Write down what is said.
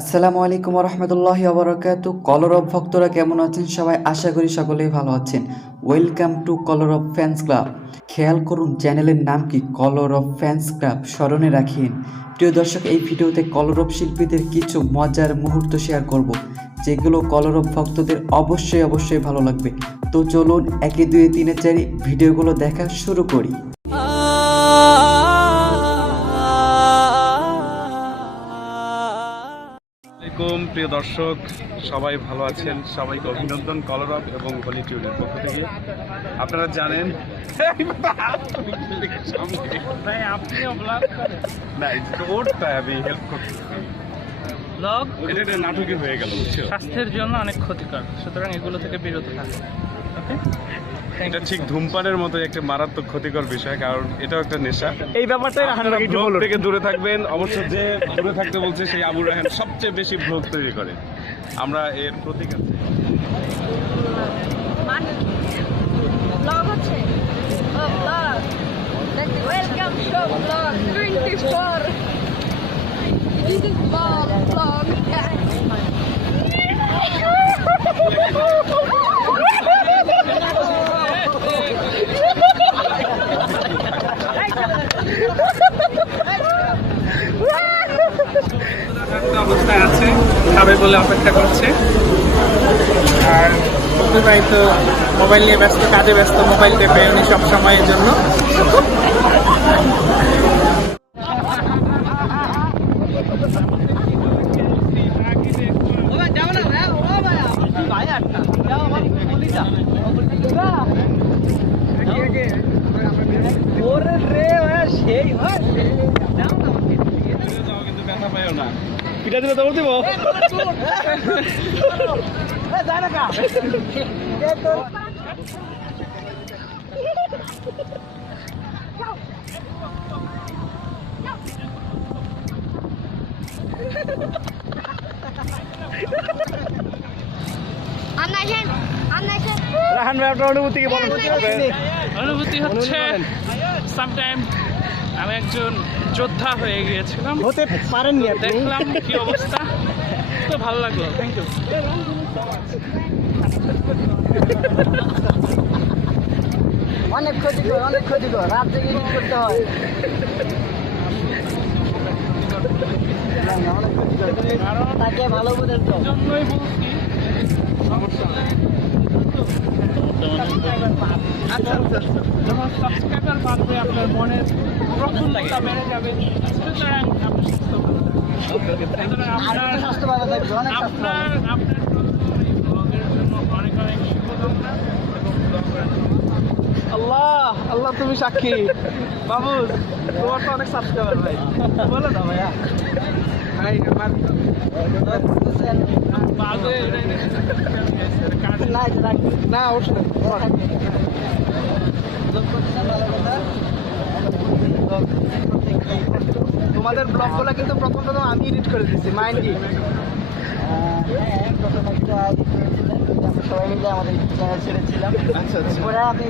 আসসালামু আলাইকুম রহমতুল্লাহি ওবরাকাতু। কলর অফ ভক্তরা কেমন আছেন সবাই? আশা করি সকলেই ভালো আছেন। Welcome to colour of fans club. খেয়াল করুন চ্যানেলের নাম কি, কলর অফ ফ্যান্স ক্লাব। স্মরণে রাখিন প্রিয় দর্শক, এই ভিডিওতে কলর অফ শিল্পীদের কিছু মজার মুহূর্ত শেয়ার করব, যেগুলো কলর অফ ভক্তদের অবশ্যই ভালো লাগবে। তো চলুন 1 2 3 4 ভিডিওগুলো দেখা শুরু করি। প্রিয় দর্শক, সবাই ভালো আছেন? সবাইকে অভিনন্দন কলর অফ এবং হলিউডের পক্ষ থেকে। আপনারা জানেন আমি হেল্প করতেছি, এটা নাটকে হয়ে গেল, স্বাস্থ্যের জন্য অনেক ক্ষতিকর, সুতরাং এগুলো থেকে বিরত থাকুন। এটা ঠিক ধূমপানের মতো একটা মারাত্মক ক্ষতিকর বিষয়, কারণ এটাও একটা নেশা। এই ব্যাপারটাই ব্লগ থেকে দূরে থাকবেন। অবশ্য যে দূরে থাকতে বলছে সেই আবুর রায়হান সবচেয়ে বেশি ব্লগ তৈরি করে। আমরা এর প্রতীক আছি। Welcome to vlog 24. This is vlog. অবস্থায় আছে, খাবে বলে অপেক্ষা করছে। আর অতিবাহিত মোবাইল নিয়ে ব্যস্ত, কাজে ব্যস্ত, মোবাইল টেপে উনি সব সময়ের জন্য। পিঠা দিলে দৌড় দিব। রাহান ভাই, আপনার অনুভূতি কি বলেন? অনুভূতি হচ্ছে সামটাইম আমি একজন যোদ্ধা হয়ে গিয়েছিলাম, হতে পারেননি, দেখলাম কি অবস্থা, তো ভালো লাগলো। Thank you. অনেক ক্ষতিকর রাত জেগে এডিট করতে হয়। তাকে ভালো বোঝেন তো, জন্যই বলছি সমস্যা নেই। আচ্ছা, যখন সাবস্ক্রাইবার বাড়বে আপনার মনের প্রফুল্লতা বেড়ে যাবে, সুতরাং আপনি সুস্থ হবেন। সুতরাং আর স্বাস্থ্যভাবে থাকবে, অনেক স্বাস্থ্য। আপনার এই ব্লগের জন্য অনেক শুভকামনা এবং দোয়া করেন। আল্লাহ তুমি সাক্ষী। বাবু, তোমার তো অনেক সাবস্ক্রাইবার ভাই, বলো না ভাইয়া। না অবশ্যই তোমাদের ব্লগগুলো কিন্তু প্রথম আমি এডিট করে দিচ্ছি, মাইন্ড কি? প্রথম একটা সবাই মিলে আমাদের চ্যানেল ছেড়েছিলাম। আচ্ছা, পরে আপনি